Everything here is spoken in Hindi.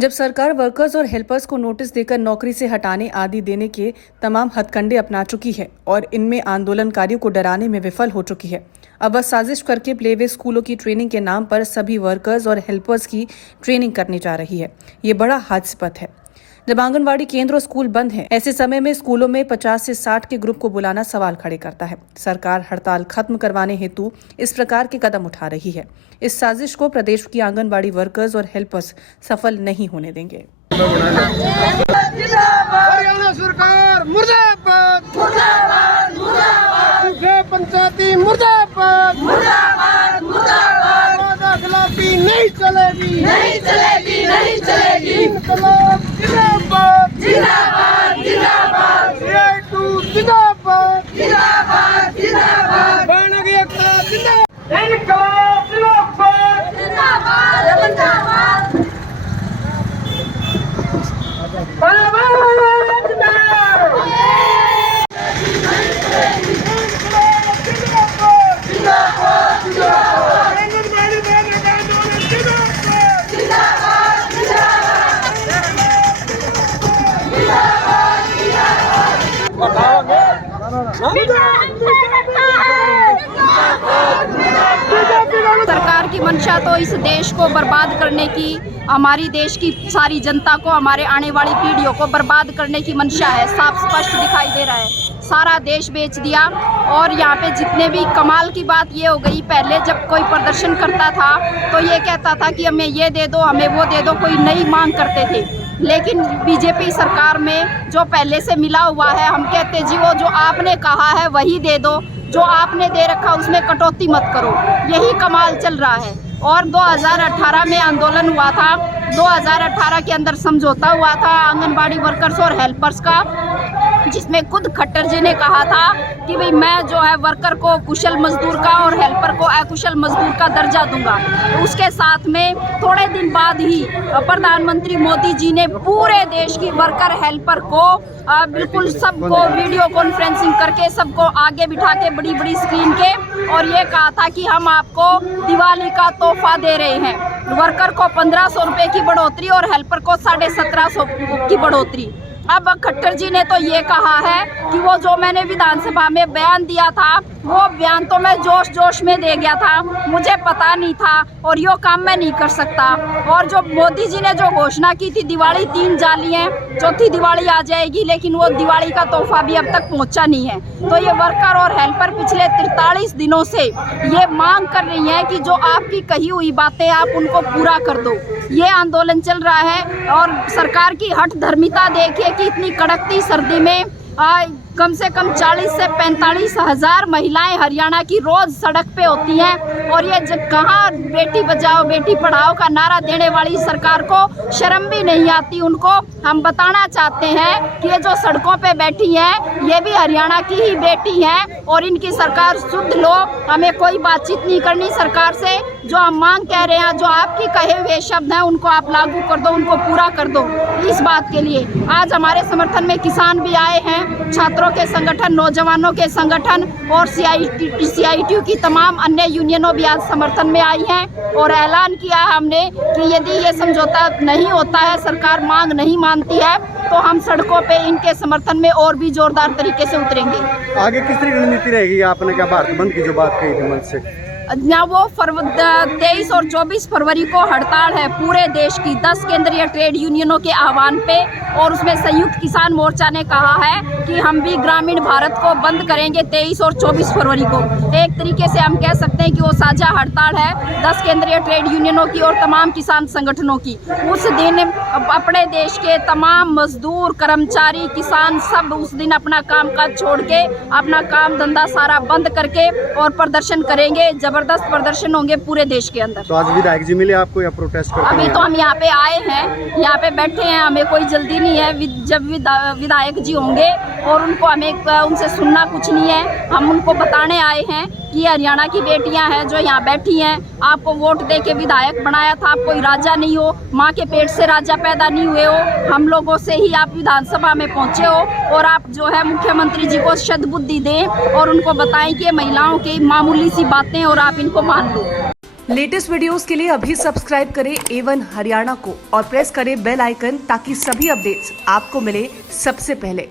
जब सरकार वर्कर्स और हेल्पर्स को नोटिस देकर नौकरी से हटाने आदि देने के तमाम हथकंडे अपना चुकी है और इनमें आंदोलनकारियों को डराने में विफल हो चुकी है, अब वह साजिश करके प्लेवे स्कूलों की ट्रेनिंग के नाम पर सभी वर्कर्स और हेल्पर्स की ट्रेनिंग करने जा रही है। ये बड़ा हादसेपद है। जब आंगनवाड़ी केंद्र और स्कूल बंद हैं, ऐसे समय में स्कूलों में 50 से 60 के ग्रुप को बुलाना सवाल खड़े करता है। सरकार हड़ताल खत्म करवाने हेतु इस प्रकार के कदम उठा रही है। इस साजिश को प्रदेश की आंगनवाड़ी वर्कर्स और हेल्पर्स सफल नहीं होने देंगे। हरियाणा सरकार मुर्दाबाद, मुर्दाबाद, मुर्दाबाद, पंचायती मुर्दाबाद, मुर्दाबाद, मुर्दाबाद, खिलाफी नहीं चलेगी, नहीं चलेगी, नहीं चलेगी, इनकलाब जिंदाबाद, जिंदाबाद, जिंदाबाद, जिंदाबाद, जिंदाबाद, जिंदाबाद, बना गया इनकलाब जिंदाबाद, इनकलाब जिंदाबाद, जिंदाबाद, जिंदाबाद। सरकार की मंशा तो इस देश को बर्बाद करने की, हमारी देश की सारी जनता को, हमारे आने वाली पीढ़ियों को बर्बाद करने की मंशा है। साफ स्पष्ट दिखाई दे रहा है। सारा देश बेच दिया। और यहाँ पे जितने भी कमाल की बात ये हो गई, पहले जब कोई प्रदर्शन करता था तो ये कहता था कि हमें ये दे दो, हमें वो दे दो, कोई नई मांग करते थे। लेकिन बीजेपी सरकार में जो पहले से मिला हुआ है, हम कहते जी वो जो आपने कहा है वही दे दो, जो आपने दे रखा उसमें कटौती मत करो। यही कमाल चल रहा है। और 2018 में आंदोलन हुआ था। 2018 के अंदर समझौता हुआ था आंगनबाड़ी वर्कर्स और हेल्पर्स का, जिसमें खुद खट्टर जी ने कहा था कि भाई मैं जो है वर्कर को कुशल मजदूर का और हेल्पर को अकुशल मजदूर का दर्जा दूंगा। तो उसके साथ में थोड़े दिन बाद ही प्रधानमंत्री मोदी जी ने पूरे देश की वर्कर हेल्पर को बिल्कुल सबको वीडियो कॉन्फ्रेंसिंग करके सबको आगे बिठा के बड़ी बड़ी स्क्रीन के और ये कहा था कि हम आपको दिवाली का तोहफा दे रहे हैं। वर्कर को 1500 रुपये की बढ़ोतरी और हेल्पर को 1750 की बढ़ोतरी। अब खट्टर जी ने तो ये कहा है कि वो जो मैंने विधानसभा में बयान दिया था वो बयान तो मैं जोश जोश में दे गया था, मुझे पता नहीं था और यो काम मैं नहीं कर सकता। और जो मोदी जी ने जो घोषणा की थी दिवाली 3 जाली है, चौथी दिवाली आ जाएगी, लेकिन वो दिवाली का तोहफा भी अब तक पहुंचा नहीं है। तो ये वर्कर और हेल्पर पिछले 43 दिनों से ये मांग कर रही हैं कि जो आपकी कही हुई बातें आप उनको पूरा कर दो। ये आंदोलन चल रहा है और सरकार की हठ धर्मिता देखिए कि इतनी कड़कती सर्दी में कम से कम 40 से 45 हज़ार महिलाएं हरियाणा की रोज सड़क पे होती हैं। और ये कहाँ बेटी बचाओ बेटी पढ़ाओ का नारा देने वाली सरकार को शर्म भी नहीं आती। उनको हम बताना चाहते हैं कि ये जो सड़कों पे बैठी हैं ये भी हरियाणा की ही बेटी हैं और इनकी सरकार शुद्ध लो। हमें कोई बातचीत नहीं करनी सरकार से। जो हम मांग कह रहे हैं, जो आपकी कहे हुए शब्द हैं उनको आप लागू कर दो, उनको पूरा कर दो। इस बात के लिए आज हमारे समर्थन में किसान भी आए हैं, छात्रों के संगठन, नौजवानों के संगठन और CITU की तमाम अन्य यूनियनों भी आज समर्थन में आई हैं। और ऐलान किया हमने कि यदि ये समझौता नहीं होता है, सरकार मांग नहीं मानती है, तो हम सड़कों पे इनके समर्थन में और भी जोरदार तरीके से उतरेंगे। आगे किस तरह की रणनीति रहेगी? आपने क्या भारत बंद की जो बात कही थी मन से, ना वो 23 और 24 फरवरी को हड़ताल है पूरे देश की 10 केंद्रीय ट्रेड यूनियनों के आह्वान पे। और उसमें संयुक्त किसान मोर्चा ने कहा है कि हम भी ग्रामीण भारत को बंद करेंगे 23 और 24 फरवरी को। एक तरीके से हम कह सकते हैं कि वो साझा हड़ताल है 10 केंद्रीय ट्रेड यूनियनों की और तमाम किसान संगठनों की। उस दिन अपने देश के तमाम मजदूर, कर्मचारी, किसान सब उस दिन अपना कामकाज छोड़ के, अपना काम धंधा सारा बंद करके और प्रदर्शन करेंगे। जबरदस्त प्रदर्शन होंगे पूरे देश के अंदर। तो आज विधायक जी मिले आपको या प्रोटेस्ट करते अभी तो हम यहाँ पे आए हैं, यहाँ पे बैठे हैं, हमें कोई जल्दी नहीं है। जब विधायक जी होंगे और हमें उनसे सुनना कुछ नहीं है, हम उनको बताने आए हैं कि हरियाणा की बेटियां हैं जो यहाँ बैठी हैं, आपको वोट दे के विधायक बनाया था, आप कोई राजा नहीं हो, माँ के पेट से राजा पैदा नहीं हुए हो, हम लोगों से ही आप विधानसभा में पहुँचे हो। और आप जो है मुख्यमंत्री जी को सद्बुद्धि दें और उनको बताएं कि ये महिलाओं की मामूली सी बातें और आप इनको मान लो। लेटेस्ट वीडियोस के लिए अभी सब्सक्राइब करें A1 हरियाणा को और प्रेस करें बेल आइकन ताकि सभी अपडेट्स आपको मिले सबसे पहले।